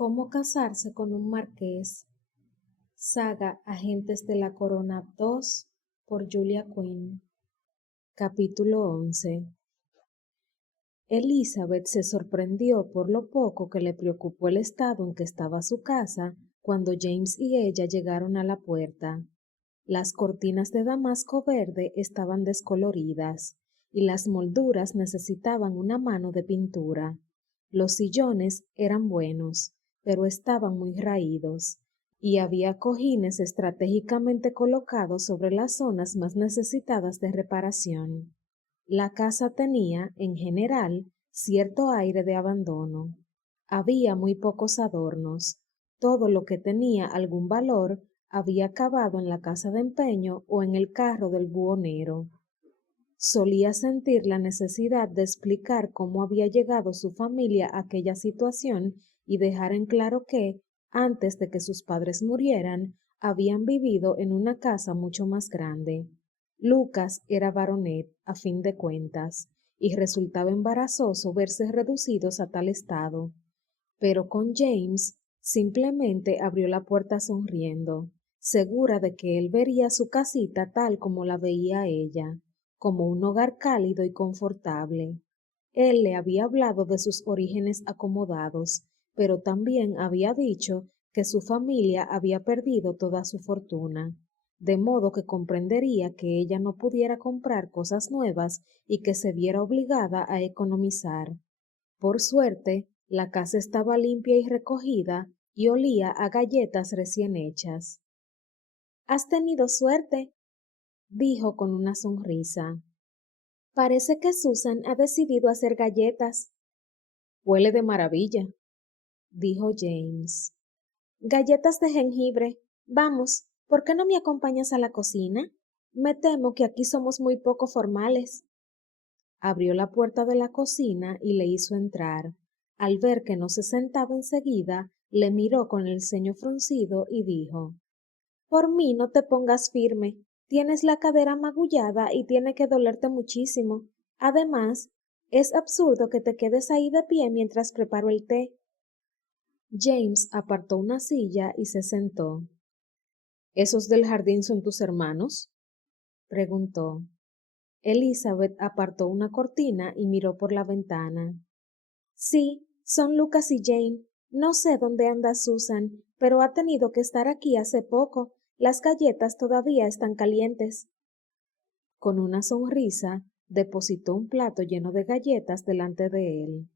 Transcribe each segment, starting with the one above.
Cómo casarse con un marqués. Saga Agentes de la Corona 2 por Julia Quinn. Capítulo 11. Elizabeth se sorprendió por lo poco que le preocupó el estado en que estaba su casa cuando James y ella llegaron a la puerta. Las cortinas de damasco verde estaban descoloridas y las molduras necesitaban una mano de pintura. Los sillones eran buenos, pero estaban muy raídos, y había cojines estratégicamente colocados sobre las zonas más necesitadas de reparación. La casa tenía, en general, cierto aire de abandono. Había muy pocos adornos. Todo lo que tenía algún valor había acabado en la casa de empeño o en el carro del buhonero. Solía sentir la necesidad de explicar cómo había llegado su familia a aquella situación y dejar en claro que, antes de que sus padres murieran, habían vivido en una casa mucho más grande. Lucas era baronet, a fin de cuentas, y resultaba embarazoso verse reducidos a tal estado. Pero con James simplemente abrió la puerta sonriendo, segura de que él vería su casita tal como la veía ella, como un hogar cálido y confortable. Él le había hablado de sus orígenes acomodados, pero también había dicho que su familia había perdido toda su fortuna, de modo que comprendería que ella no pudiera comprar cosas nuevas y que se viera obligada a economizar. Por suerte, la casa estaba limpia y recogida y olía a galletas recién hechas. «Has tenido suerte», dijo con una sonrisa. «Parece que Susan ha decidido hacer galletas». «Huele de maravilla», dijo James. «Galletas de jengibre. Vamos, ¿por qué no me acompañas a la cocina? Me temo que aquí somos muy poco formales». Abrió la puerta de la cocina y le hizo entrar. Al ver que no se sentaba enseguida, le miró con el ceño fruncido y dijo: «Por mí no te pongas firme. Tienes la cadera magullada y tiene que dolerte muchísimo. Además, es absurdo que te quedes ahí de pie mientras preparo el té». James apartó una silla y se sentó. «¿Esos del jardín son tus hermanos?», preguntó. Elizabeth apartó una cortina y miró por la ventana. «Sí, son Lucas y Jane. No sé dónde anda Susan, pero ha tenido que estar aquí hace poco. Las galletas todavía están calientes». Con una sonrisa, depositó un plato lleno de galletas delante de él.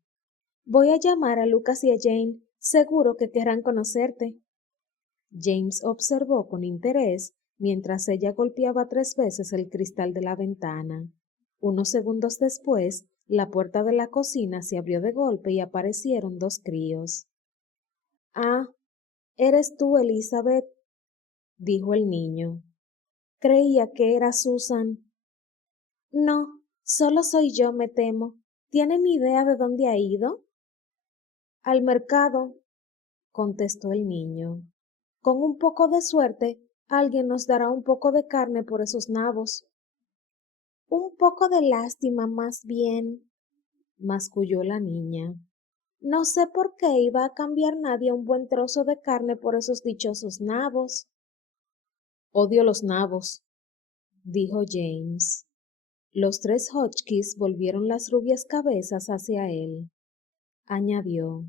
«Voy a llamar a Lucas y a Jane. Seguro que querrán conocerte». James observó con interés mientras ella golpeaba 3 veces el cristal de la ventana. Unos segundos después, la puerta de la cocina se abrió de golpe y aparecieron 2 críos. «Ah, ¿eres tú, Elizabeth?», dijo el niño. «Creía que era Susan». «No, solo soy yo, me temo. ¿Tienen idea de dónde ha ido?» «Al mercado», contestó el niño. «Con un poco de suerte, alguien nos dará un poco de carne por esos nabos». «Un poco de lástima, más bien», masculló la niña. «No sé por qué iba a cambiar nadie un buen trozo de carne por esos dichosos nabos». «Odio los nabos», dijo James. Los 3 Hotchkiss volvieron las rubias cabezas hacia él. Añadió: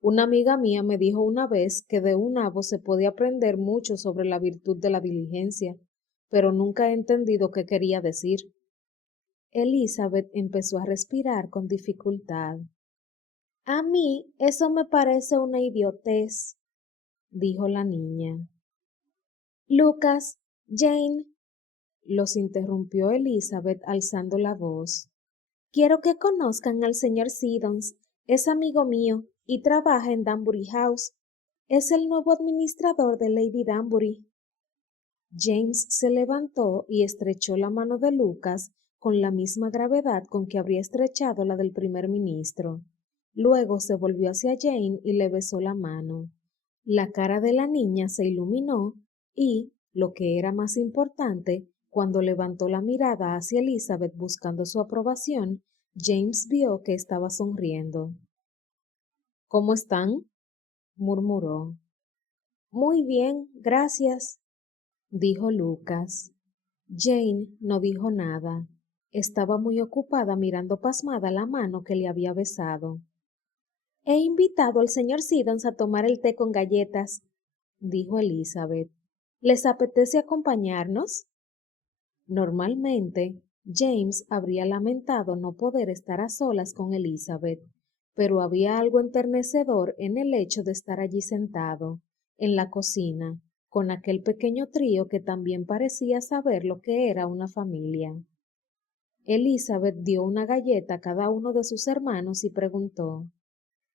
«Una amiga mía me dijo una vez que de un nabo se puede aprender mucho sobre la virtud de la diligencia, pero nunca he entendido qué quería decir». Elizabeth empezó a respirar con dificultad. «A mí eso me parece una idiotez», dijo la niña. «Lucas, Jane», los interrumpió Elizabeth alzando la voz. «Quiero que conozcan al señor Siddons. Es amigo mío y trabaja en Danbury House. Es el nuevo administrador de Lady Danbury». James se levantó y estrechó la mano de Lucas con la misma gravedad con que habría estrechado la del primer ministro. Luego se volvió hacia Jane y le besó la mano. La cara de la niña se iluminó y, lo que era más importante, cuando levantó la mirada hacia Elizabeth buscando su aprobación, James vio que estaba sonriendo. «¿Cómo están?», murmuró. Muy bien, gracias, dijo Lucas. Jane no dijo nada. Estaba muy ocupada mirando pasmada la mano que le había besado. He invitado al señor Siddons a tomar el té con galletas, dijo Elizabeth. ¿Les apetece acompañarnos? Normalmente, James habría lamentado no poder estar a solas con Elizabeth, pero había algo enternecedor en el hecho de estar allí sentado, en la cocina, con aquel pequeño trío que también parecía saber lo que era una familia. Elizabeth dio una galleta a cada uno de sus hermanos y preguntó,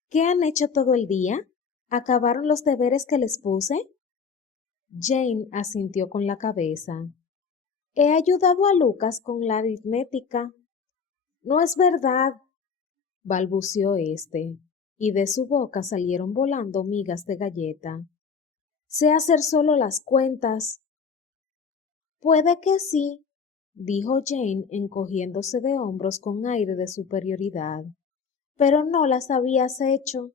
¿qué han hecho todo el día? ¿Acabaron los deberes que les puse? Jane asintió con la cabeza. He ayudado a Lucas con la aritmética. No es verdad, balbuceó éste, y de su boca salieron volando migas de galleta. Sé hacer solo las cuentas. Puede que sí, dijo Jane encogiéndose de hombros con aire de superioridad, pero no las habías hecho.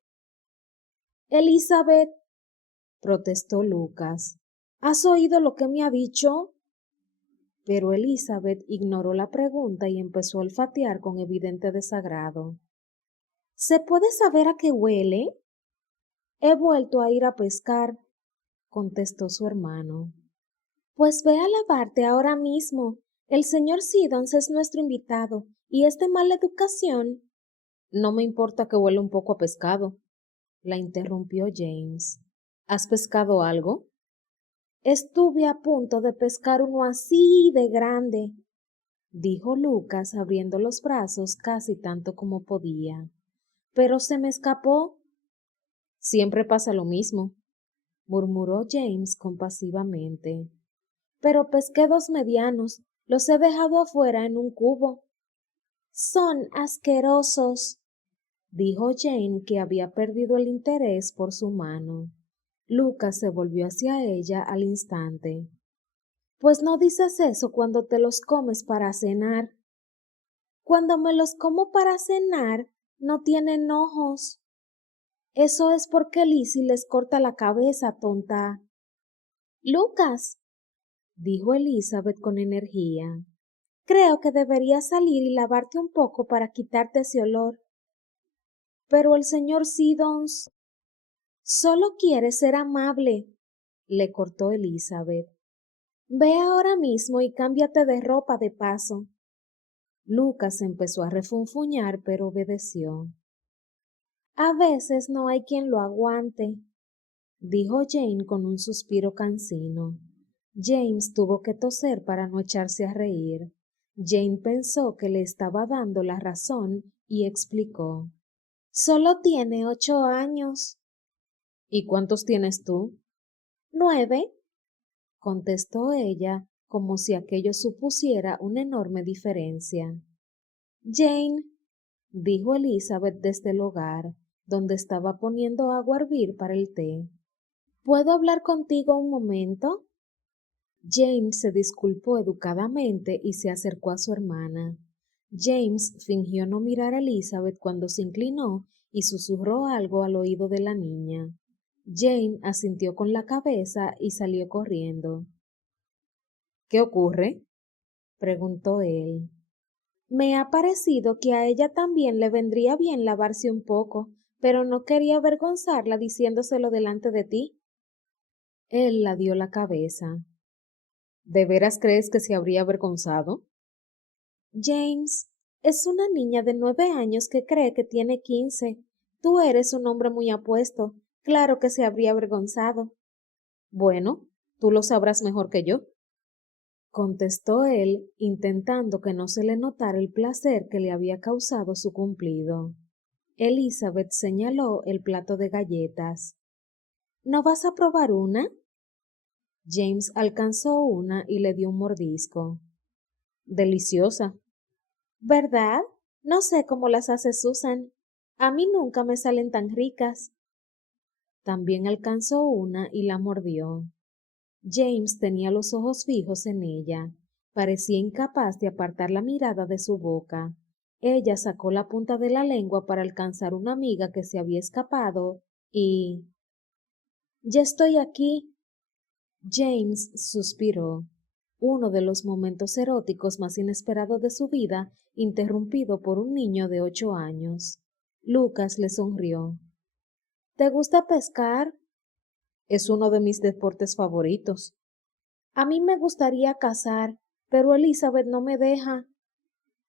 Elizabeth, protestó Lucas, ¿has oído lo que me ha dicho? Pero Elizabeth ignoró la pregunta y empezó a olfatear con evidente desagrado. ¿Se puede saber a qué huele? He vuelto a ir a pescar, contestó su hermano. Pues ve a lavarte ahora mismo. El señor Siddons es nuestro invitado y es de mala educación. No me importa que huela un poco a pescado, la interrumpió James. ¿Has pescado algo? Estuve a punto de pescar uno así de grande, dijo Lucas abriendo los brazos casi tanto como podía. Pero se me escapó. Siempre pasa lo mismo, murmuró James compasivamente. Pero pesqué dos medianos, los he dejado afuera en un cubo. Son asquerosos, dijo Jane, que había perdido el interés por su mano. Lucas se volvió hacia ella al instante. Pues no dices eso cuando te los comes para cenar. Cuando me los como para cenar, no tienen ojos. Eso es porque Lizzie les corta la cabeza, tonta. Lucas, dijo Elizabeth con energía, creo que deberías salir y lavarte un poco para quitarte ese olor. Pero el señor Siddons solo quiere ser amable, le cortó Elizabeth. Ve ahora mismo y cámbiate de ropa de paso. Lucas empezó a refunfuñar, pero obedeció. A veces no hay quien lo aguante, dijo Jane con un suspiro cansino. James tuvo que toser para no echarse a reír. Jane pensó que le estaba dando la razón y explicó. Solo tiene 8 años. ¿Y cuántos tienes tú? 9, contestó ella, como si aquello supusiera una enorme diferencia. Jane, dijo Elizabeth desde el hogar, donde estaba poniendo agua a hervir para el té. ¿Puedo hablar contigo un momento? Jane se disculpó educadamente y se acercó a su hermana. James fingió no mirar a Elizabeth cuando se inclinó y susurró algo al oído de la niña. Jane asintió con la cabeza y salió corriendo. ¿Qué ocurre? Preguntó él. Me ha parecido que a ella también le vendría bien lavarse un poco, pero no quería avergonzarla diciéndoselo delante de ti. Él la dio la cabeza. ¿De veras crees que se habría avergonzado? James, es una niña de 9 años que cree que tiene 15. Tú eres un hombre muy apuesto. Claro que se habría avergonzado. Bueno, tú lo sabrás mejor que yo, contestó él, intentando que no se le notara el placer que le había causado su cumplido. Elizabeth señaló el plato de galletas. ¿No vas a probar una? James alcanzó una y le dio un mordisco. Deliciosa. ¿Verdad? No sé cómo las hace Susan. A mí nunca me salen tan ricas. También alcanzó una y la mordió. James tenía los ojos fijos en ella. Parecía incapaz de apartar la mirada de su boca. Ella sacó la punta de la lengua para alcanzar una miga que se había escapado y Ya estoy aquí. James suspiró. Uno de los momentos eróticos más inesperados de su vida, interrumpido por un niño de 8 años. Lucas le sonrió. ¿Te gusta pescar? Es uno de mis deportes favoritos. A mí me gustaría cazar, pero Elizabeth no me deja.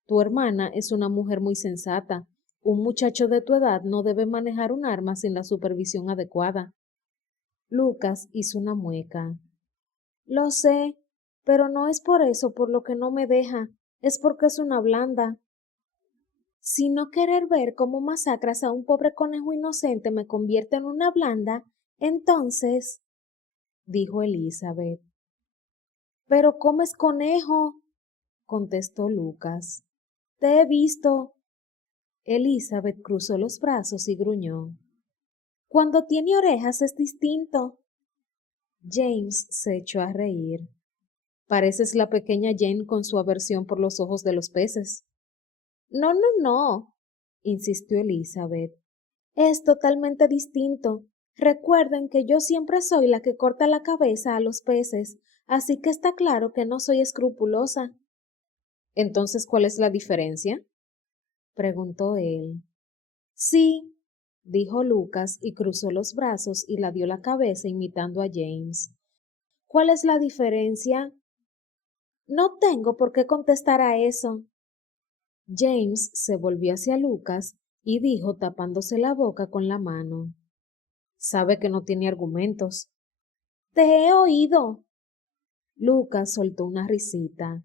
Tu hermana es una mujer muy sensata. Un muchacho de tu edad no debe manejar un arma sin la supervisión adecuada. Lucas hizo una mueca. Lo sé, pero no es por eso por lo que no me deja, es porque es una blanda. Si no querer ver cómo masacras a un pobre conejo inocente me convierte en una blanda, entonces, dijo Elizabeth. Pero comes conejo, contestó Lucas. Te he visto. Elizabeth cruzó los brazos y gruñó. Cuando tiene orejas es distinto. James se echó a reír. Pareces la pequeña Jane con su aversión por los ojos de los peces. No, no, no, insistió Elizabeth. Es totalmente distinto. Recuerden que yo siempre soy la que corta la cabeza a los peces, así que está claro que no soy escrupulosa. Entonces, ¿cuál es la diferencia? Preguntó él. Sí, dijo Lucas y cruzó los brazos y la dio la cabeza imitando a James. ¿Cuál es la diferencia? No tengo por qué contestar a eso. James se volvió hacia Lucas y dijo tapándose la boca con la mano. Sabe que no tiene argumentos. Te he oído. Lucas soltó una risita.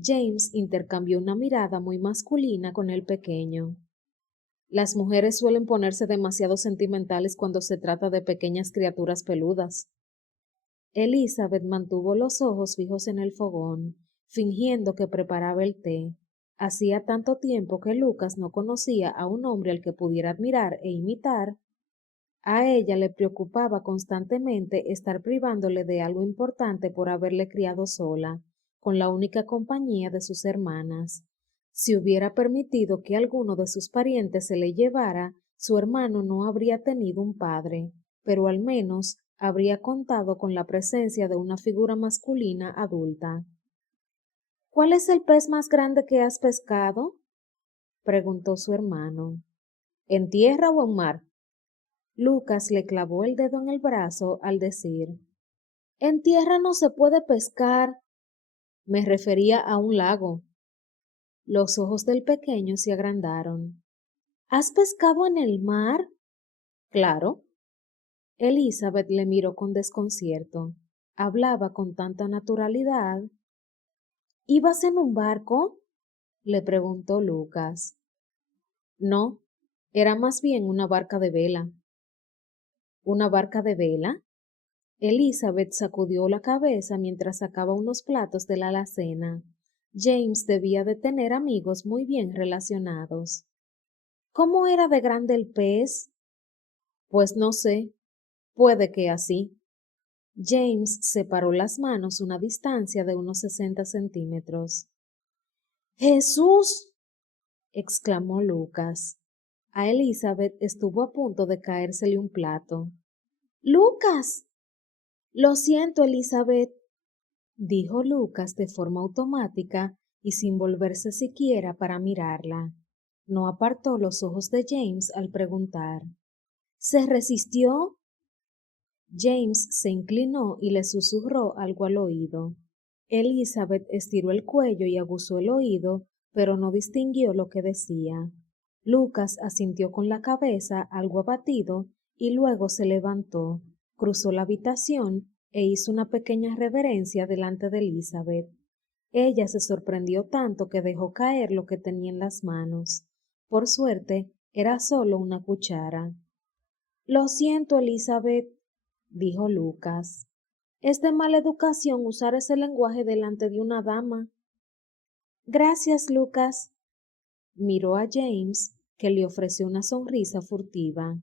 James intercambió una mirada muy masculina con el pequeño. Las mujeres suelen ponerse demasiado sentimentales cuando se trata de pequeñas criaturas peludas. Elizabeth mantuvo los ojos fijos en el fogón, fingiendo que preparaba el té. Hacía tanto tiempo que Lucas no conocía a un hombre al que pudiera admirar e imitar. A ella le preocupaba constantemente estar privándole de algo importante por haberle criado sola, con la única compañía de sus hermanas. Si hubiera permitido que alguno de sus parientes se le llevara, su hermano no habría tenido un padre, pero al menos habría contado con la presencia de una figura masculina adulta. ¿Cuál es el pez más grande que has pescado? Preguntó su hermano. ¿En tierra o en mar? Lucas le clavó el dedo en el brazo al decir, en tierra no se puede pescar. Me refería a un lago. Los ojos del pequeño se agrandaron. ¿Has pescado en el mar? Claro. Elizabeth le miró con desconcierto. Hablaba con tanta naturalidad. ¿Ibas en un barco? Le preguntó Lucas. No, era más bien una barca de vela. ¿Una barca de vela? Elizabeth sacudió la cabeza mientras sacaba unos platos de la alacena. James debía de tener amigos muy bien relacionados. ¿Cómo era de grande el pez? Pues no sé, puede que así. James separó las manos una distancia de unos 60 centímetros. ¡Jesús! Exclamó Lucas. A Elizabeth estuvo a punto de caérsele un plato. ¡Lucas! Lo siento, Elizabeth, dijo Lucas de forma automática y sin volverse siquiera para mirarla. No apartó los ojos de James al preguntar. ¿Se resistió? James se inclinó y le susurró algo al oído. Elizabeth estiró el cuello y aguzó el oído, pero no distinguió lo que decía. Lucas asintió con la cabeza algo abatido y luego se levantó, cruzó la habitación e hizo una pequeña reverencia delante de Elizabeth. Ella se sorprendió tanto que dejó caer lo que tenía en las manos. Por suerte, era solo una cuchara. Lo siento, Elizabeth, dijo Lucas. Es de mala educación usar ese lenguaje delante de una dama. Gracias, Lucas. Miró a James, que le ofreció una sonrisa furtiva.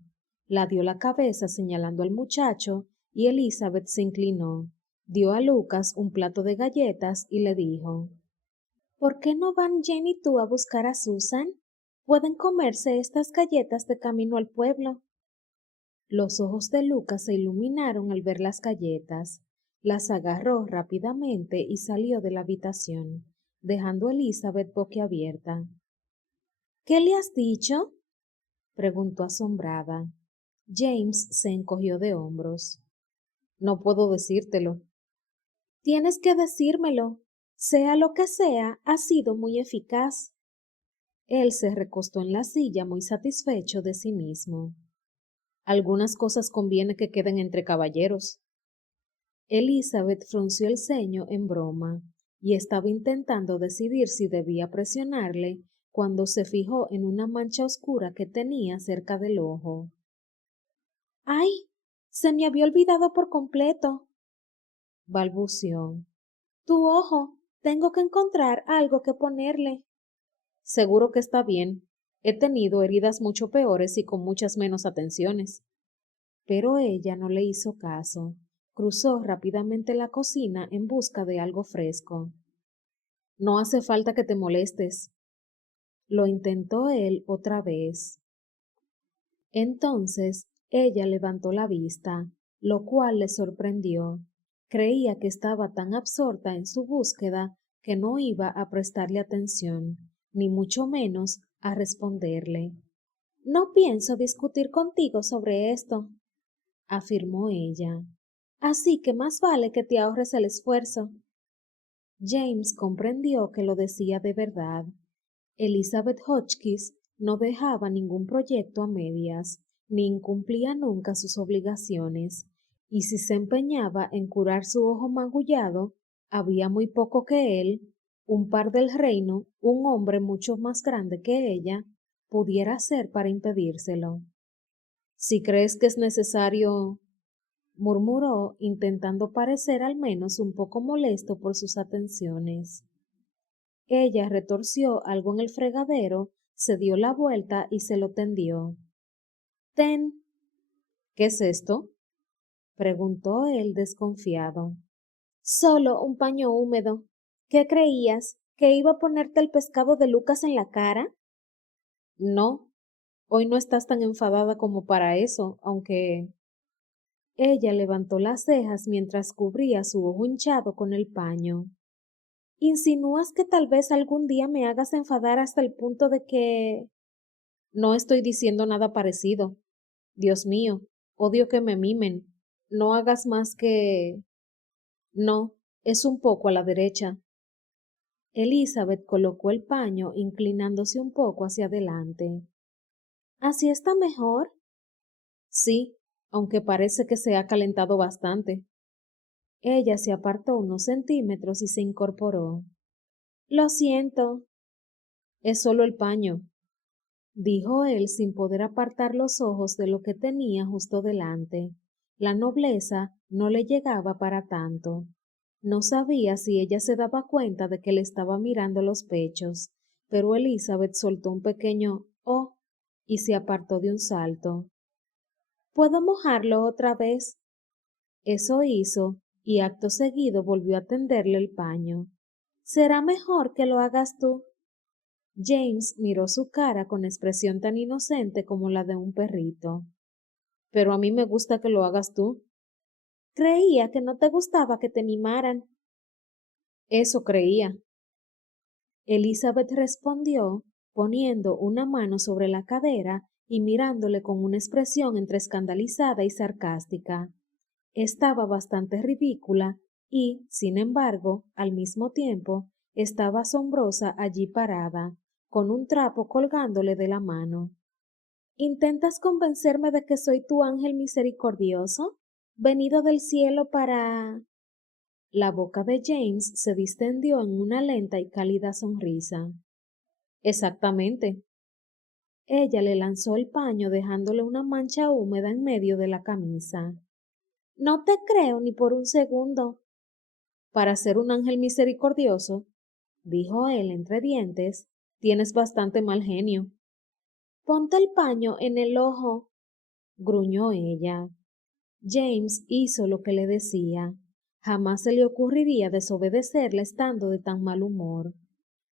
La dio la cabeza señalando al muchacho y Elizabeth se inclinó. Dio a Lucas un plato de galletas y le dijo, ¿por qué no van Jane y tú a buscar a Susan? Pueden comerse estas galletas de camino al pueblo. Los ojos de Lucas se iluminaron al ver las galletas. Las agarró rápidamente y salió de la habitación, dejando a Elizabeth boquiabierta. ¿Qué le has dicho? Preguntó asombrada. James se encogió de hombros. No puedo decírtelo. Tienes que decírmelo. Sea lo que sea, ha sido muy eficaz. Él se recostó en la silla muy satisfecho de sí mismo. Algunas cosas conviene que queden entre caballeros. Elizabeth frunció el ceño en broma y estaba intentando decidir si debía presionarle cuando se fijó en una mancha oscura que tenía cerca del ojo. ¡Ay! Se me había olvidado por completo, balbuceó. Tu ojo. Tengo que encontrar algo que ponerle. Seguro que está bien. He tenido heridas mucho peores y con muchas menos atenciones. Pero ella no le hizo caso. Cruzó rápidamente la cocina en busca de algo fresco. No hace falta que te molestes. Lo intentó él otra vez. Entonces ella levantó la vista, lo cual le sorprendió. Creía que estaba tan absorta en su búsqueda que no iba a prestarle atención, ni mucho menos a responderle. No pienso discutir contigo sobre esto, afirmó ella. Así que más vale que te ahorres el esfuerzo. James comprendió que lo decía de verdad. Elizabeth Hotchkiss no dejaba ningún proyecto a medias, ni incumplía nunca sus obligaciones, y si se empeñaba en curar su ojo magullado, había muy poco que él, un par del reino, un hombre mucho más grande que ella, pudiera hacer para impedírselo. Si crees que es necesario, murmuró, intentando parecer al menos un poco molesto por sus atenciones. Ella retorció algo en el fregadero, se dio la vuelta y se lo tendió. Ten. ¿Qué es esto? Preguntó él desconfiado. Solo un paño húmedo. ¿Qué creías? ¿Que iba a ponerte el pescado de Lucas en la cara? No, hoy no estás tan enfadada como para eso, aunque... Ella levantó las cejas mientras cubría su ojo hinchado con el paño. ¿Insinúas que tal vez algún día me hagas enfadar hasta el punto de que... No estoy diciendo nada parecido. Dios mío, odio que me mimen. No hagas más que... No, es un poco a la derecha. Elizabeth colocó el paño inclinándose un poco hacia adelante. ¿Así está mejor? Sí, aunque parece que se ha calentado bastante. Ella se apartó unos centímetros y se incorporó. Lo siento. Es solo el paño, dijo él sin poder apartar los ojos de lo que tenía justo delante. La nobleza no le llegaba para tanto. No sabía si ella se daba cuenta de que le estaba mirando los pechos, pero Elizabeth soltó un pequeño «oh» y se apartó de un salto. ¿Puedo mojarlo otra vez? Eso hizo, y acto seguido volvió a tenderle el paño. Será mejor que lo hagas tú. James miró su cara con expresión tan inocente como la de un perrito. Pero a mí me gusta que lo hagas tú. Creía que no te gustaba que te mimaran. Eso creía. Elizabeth respondió, poniendo una mano sobre la cadera y mirándole con una expresión entre escandalizada y sarcástica. Estaba bastante ridícula y, sin embargo, al mismo tiempo, estaba asombrosa allí parada, con un trapo colgándole de la mano. ¿Intentas convencerme de que soy tu ángel misericordioso, venido del cielo para... La boca de James se distendió en una lenta y cálida sonrisa. Exactamente. Ella le lanzó el paño dejándole una mancha húmeda en medio de la camisa. No te creo ni por un segundo. Para ser un ángel misericordioso, dijo él entre dientes, tienes bastante mal genio. Ponte el paño en el ojo, gruñó ella. James hizo lo que le decía. Jamás se le ocurriría desobedecerle estando de tan mal humor.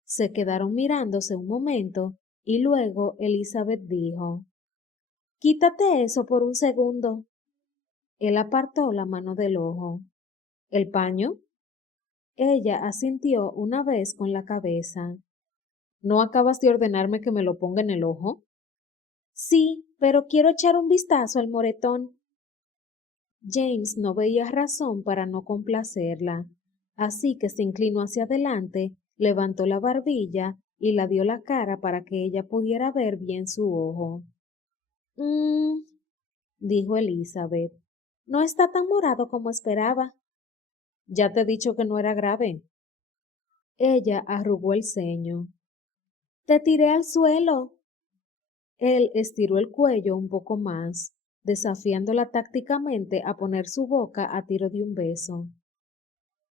Se quedaron mirándose un momento y luego Elizabeth dijo: Quítate eso por un segundo. Él apartó la mano del ojo. ¿El paño? Ella asintió una vez con la cabeza. ¿No acabas de ordenarme que me lo ponga en el ojo? Sí, pero quiero echar un vistazo al moretón. James no veía razón para no complacerla, así que se inclinó hacia adelante, levantó la barbilla y la dio la cara para que ella pudiera ver bien su ojo. Mmm, dijo Elizabeth, no está tan morado como esperaba. Ya te he dicho que no era grave. Ella arrugó el ceño. Te tiré al suelo. Él estiró el cuello un poco más, desafiándola tácticamente a poner su boca a tiro de un beso.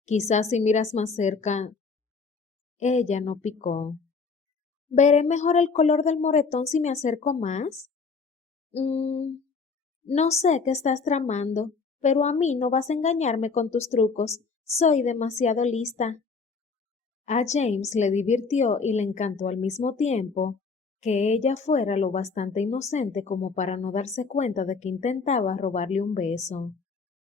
Quizás si miras más cerca. Ella no picó. ¿Veré mejor el color del moretón si me acerco más? Mm, no sé qué estás tramando, pero a mí no vas a engañarme con tus trucos. Soy demasiado lista. A James le divirtió y le encantó al mismo tiempo que ella fuera lo bastante inocente como para no darse cuenta de que intentaba robarle un beso.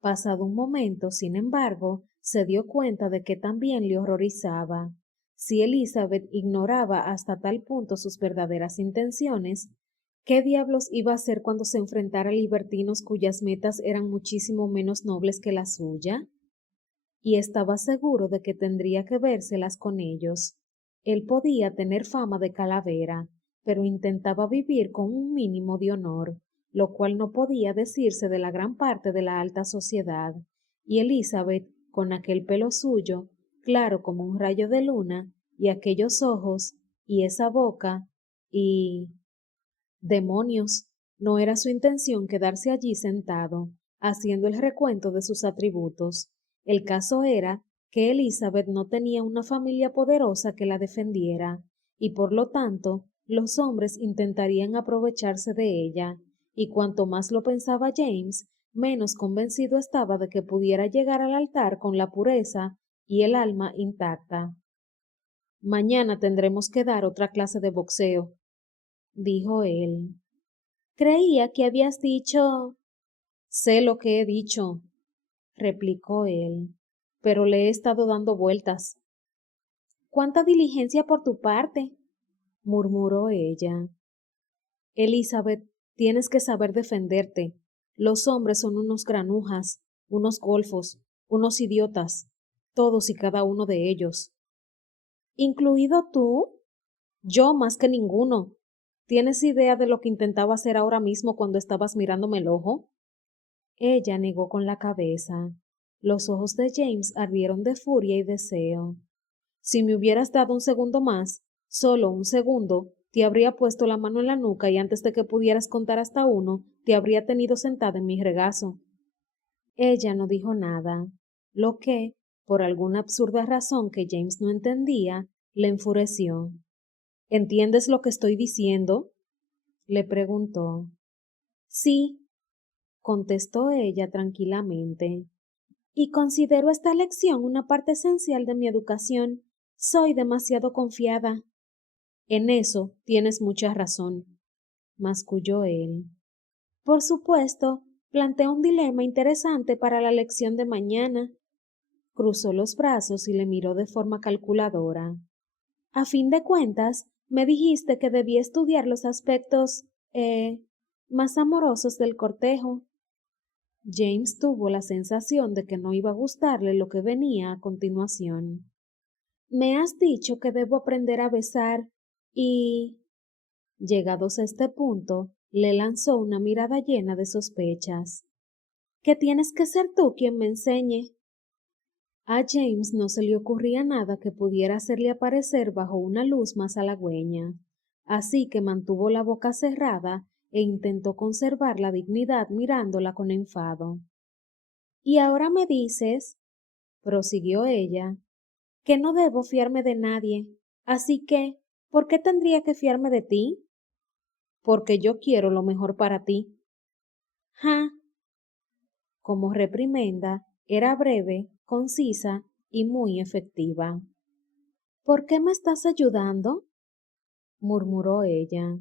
Pasado un momento, sin embargo, se dio cuenta de que también le horrorizaba. Si Elizabeth ignoraba hasta tal punto sus verdaderas intenciones, ¿qué diablos iba a hacer cuando se enfrentara a libertinos cuyas metas eran muchísimo menos nobles que la suya? Y estaba seguro de que tendría que vérselas con ellos. Él podía tener fama de calavera, pero intentaba vivir con un mínimo de honor, lo cual no podía decirse de la gran parte de la alta sociedad, y Elizabeth, con aquel pelo suyo, claro como un rayo de luna, y aquellos ojos, y esa boca, y... Demonios, no era su intención quedarse allí sentado, haciendo el recuento de sus atributos. El caso era que Elizabeth no tenía una familia poderosa que la defendiera, y por lo tanto los hombres intentarían aprovecharse de ella, y cuanto más lo pensaba James, menos convencido estaba de que pudiera llegar al altar con la pureza y el alma intacta. Mañana tendremos que dar otra clase de boxeo, dijo él. Creía que habías dicho. Sé lo que he dicho, replicó él, pero le he estado dando vueltas. ¿Cuánta diligencia por tu parte? Murmuró ella. Elizabeth, tienes que saber defenderte. Los hombres son unos granujas, unos golfos, unos idiotas, todos y cada uno de ellos. ¿Incluido tú? Yo más que ninguno. ¿Tienes idea de lo que intentaba hacer ahora mismo cuando estabas mirándome el ojo? Ella negó con la cabeza. Los ojos de James ardieron de furia y deseo. Si me hubieras dado un segundo más, solo un segundo, te habría puesto la mano en la nuca y antes de que pudieras contar hasta uno, te habría tenido sentada en mi regazo. Ella no dijo nada, lo que, por alguna absurda razón que James no entendía, le enfureció. ¿Entiendes lo que estoy diciendo? Le preguntó. Sí, contestó ella tranquilamente. Y considero esta lección una parte esencial de mi educación. Soy demasiado confiada. En eso tienes mucha razón, masculló él. Por supuesto, plantea un dilema interesante para la lección de mañana. Cruzó los brazos y le miró de forma calculadora. A fin de cuentas, me dijiste que debía estudiar los aspectos, más amorosos del cortejo. James tuvo la sensación de que no iba a gustarle lo que venía a continuación. Me has dicho que debo aprender a besar y... Llegados a este punto, le lanzó una mirada llena de sospechas. Que tienes que ser tú quien me enseñe. A James no se le ocurría nada que pudiera hacerle aparecer bajo una luz más halagüeña, así que mantuvo la boca cerrada e intentó conservar la dignidad mirándola con enfado. Y ahora me dices, prosiguió ella, que no debo fiarme de nadie, así que, ¿por qué tendría que fiarme de ti? Porque yo quiero lo mejor para ti. Ja. Como reprimenda, era breve, concisa y muy efectiva. ¿Por qué me estás ayudando? Murmuró ella.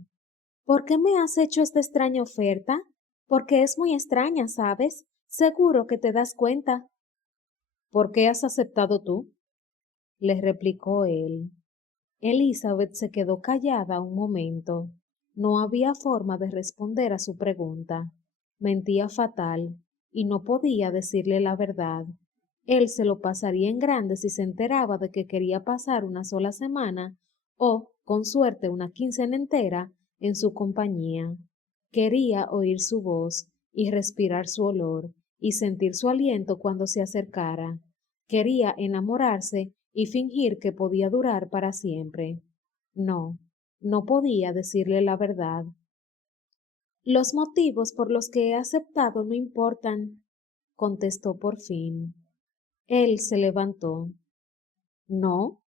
¿Por qué me has hecho esta extraña oferta? Porque es muy extraña, ¿sabes? Seguro que te das cuenta. ¿Por qué has aceptado tú? Le replicó él. Elizabeth se quedó callada un momento. No había forma de responder a su pregunta. Mentía fatal, y no podía decirle la verdad. Él se lo pasaría en grande si se enteraba de que quería pasar una sola semana, o, con suerte, una quincena entera, en su compañía. Quería oír su voz, y respirar su olor, y sentir su aliento cuando se acercara. Quería enamorarse y fingir que podía durar para siempre. No, no podía decirle la verdad. Los motivos por los que he aceptado no importan, contestó por fin. Él se levantó. ¿No?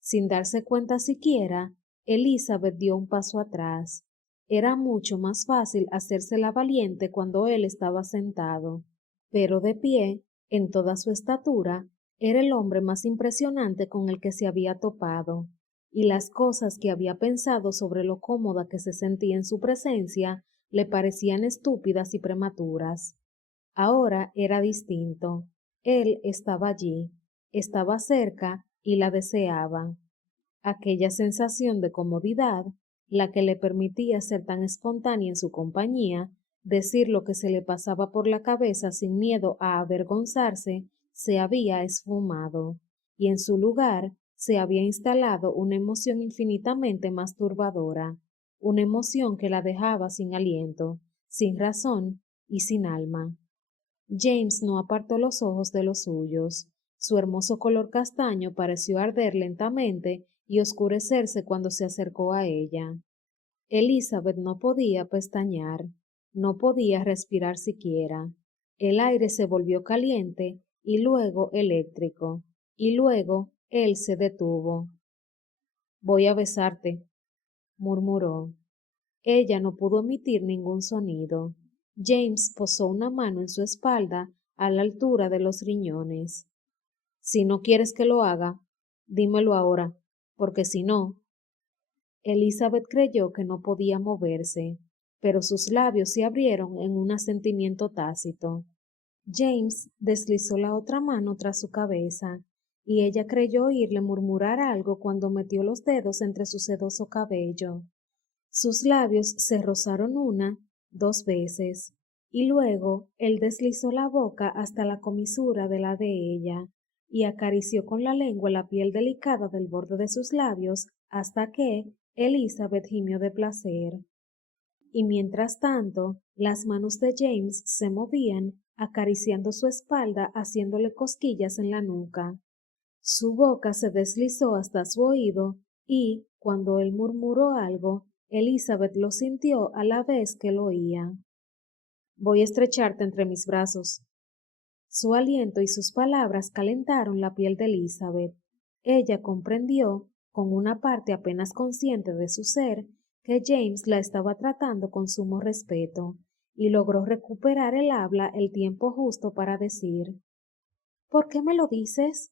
Sin darse cuenta siquiera, Elizabeth dio un paso atrás. Era mucho más fácil hacerse la valiente cuando él estaba sentado, pero de pie, en toda su estatura, era el hombre más impresionante con el que se había topado, y las cosas que había pensado sobre lo cómoda que se sentía en su presencia le parecían estúpidas y prematuras. Ahora era distinto. Él estaba allí, estaba cerca y la deseaba. Aquella sensación de comodidad, la que le permitía ser tan espontánea en su compañía, decir lo que se le pasaba por la cabeza sin miedo a avergonzarse, se había esfumado, y en su lugar se había instalado una emoción infinitamente más turbadora, una emoción que la dejaba sin aliento, sin razón y sin alma. James no apartó los ojos de los suyos. Su hermoso color castaño pareció arder lentamente y oscurecerse cuando se acercó a ella. Elizabeth no podía pestañear, no podía respirar siquiera. El aire se volvió caliente y luego eléctrico, y luego él se detuvo. Voy a besarte, murmuró. Ella no pudo emitir ningún sonido. James posó una mano en su espalda a la altura de los riñones. Si no quieres que lo haga, dímelo ahora, porque si no... Elizabeth creyó que no podía moverse, pero sus labios se abrieron en un asentimiento tácito. James deslizó la otra mano tras su cabeza, y ella creyó oírle murmurar algo cuando metió los dedos entre su sedoso cabello. Sus labios se rozaron una, dos veces, y luego él deslizó la boca hasta la comisura de la de ella, y acarició con la lengua la piel delicada del borde de sus labios hasta que Elizabeth gimió de placer. Y mientras tanto, las manos de James se movían, acariciando su espalda, haciéndole cosquillas en la nuca. Su boca se deslizó hasta su oído y, cuando él murmuró algo, Elizabeth lo sintió a la vez que lo oía. Voy a estrecharte entre mis brazos. Su aliento y sus palabras calentaron la piel de Elizabeth. Ella comprendió, con una parte apenas consciente de su ser, que James la estaba tratando con sumo respeto, y logró recuperar el habla el tiempo justo para decir: ¿Por qué me lo dices?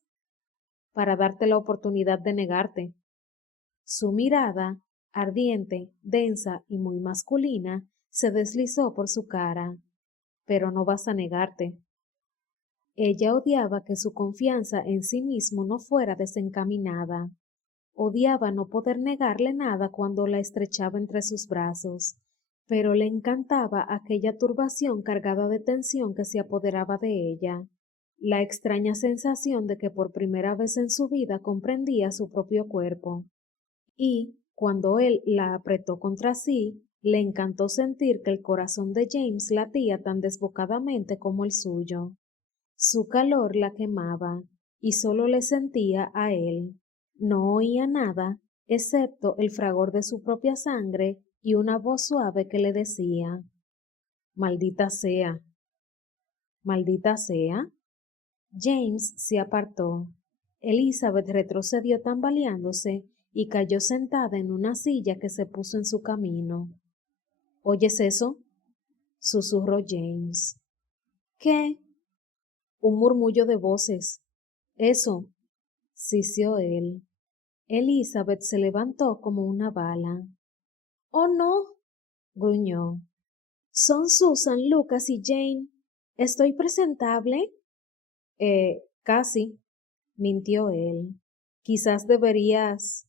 Para darte la oportunidad de negarte. Su mirada, ardiente, densa y muy masculina, se deslizó por su cara. Pero no vas a negarte. Ella odiaba que su confianza en sí mismo no fuera desencaminada. Odiaba no poder negarle nada cuando la estrechaba entre sus brazos, pero le encantaba aquella turbación cargada de tensión que se apoderaba de ella, la extraña sensación de que por primera vez en su vida comprendía su propio cuerpo. Y, cuando él la apretó contra sí, le encantó sentir que el corazón de James latía tan desbocadamente como el suyo. Su calor la quemaba, y sólo le sentía a él. No oía nada, excepto el fragor de su propia sangre y una voz suave que le decía: Maldita sea. ¿Maldita sea? James se apartó. Elizabeth retrocedió tambaleándose y cayó sentada en una silla que se puso en su camino. ¿Oyes eso? Susurró James. ¿Qué? Un murmullo de voces. Eso, sisió él. Elizabeth se levantó como una bala. Oh, no, gruñó. Son Susan, Lucas y Jane. ¿Estoy presentable? Casi, mintió él. Quizás deberías.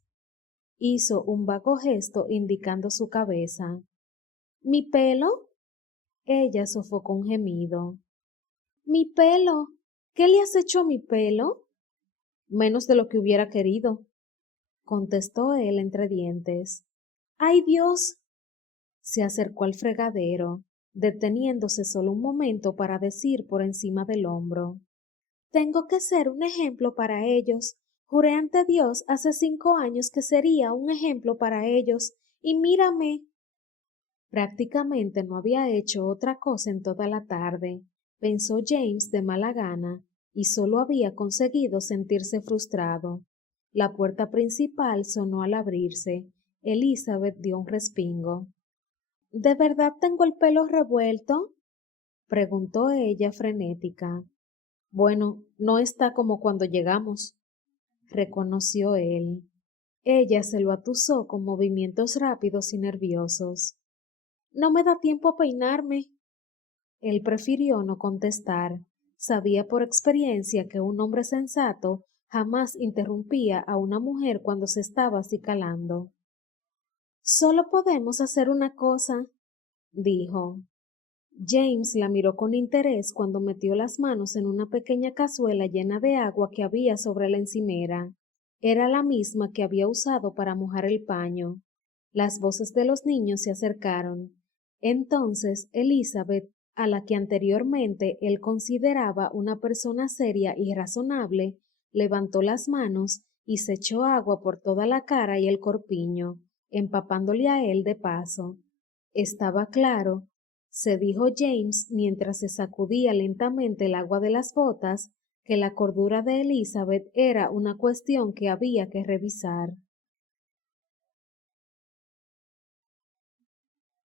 Hizo un vago gesto indicando su cabeza. ¿Mi pelo? Ella sofocó un gemido. Mi pelo. ¿Qué le has hecho a mi pelo? Menos de lo que hubiera querido, contestó él entre dientes. ¡Ay, Dios! Se acercó al fregadero, deteniéndose solo un momento para decir por encima del hombro. Tengo que ser un ejemplo para ellos. Juré ante Dios hace 5 años que sería un ejemplo para ellos, y mírame. Prácticamente no había hecho otra cosa en toda la tarde, pensó James de mala gana, y solo había conseguido sentirse frustrado. La puerta principal sonó al abrirse. Elizabeth dio un respingo. ¿De verdad tengo el pelo revuelto? Preguntó ella frenética. Bueno, no está como cuando llegamos, reconoció él. Ella se lo atusó con movimientos rápidos y nerviosos. No me da tiempo a peinarme. Él prefirió no contestar. Sabía por experiencia que un hombre sensato jamás interrumpía a una mujer cuando se estaba acicalando. Solo podemos hacer una cosa, dijo. James la miró con interés cuando metió las manos en una pequeña cazuela llena de agua que había sobre la encimera. Era la misma que había usado para mojar el paño. Las voces de los niños se acercaron. Entonces Elizabeth, a la que anteriormente él consideraba una persona seria y razonable, levantó las manos y se echó agua por toda la cara y el corpiño, empapándole a él de paso. Estaba claro, se dijo James mientras se sacudía lentamente el agua de las botas, que la cordura de Elizabeth era una cuestión que había que revisar.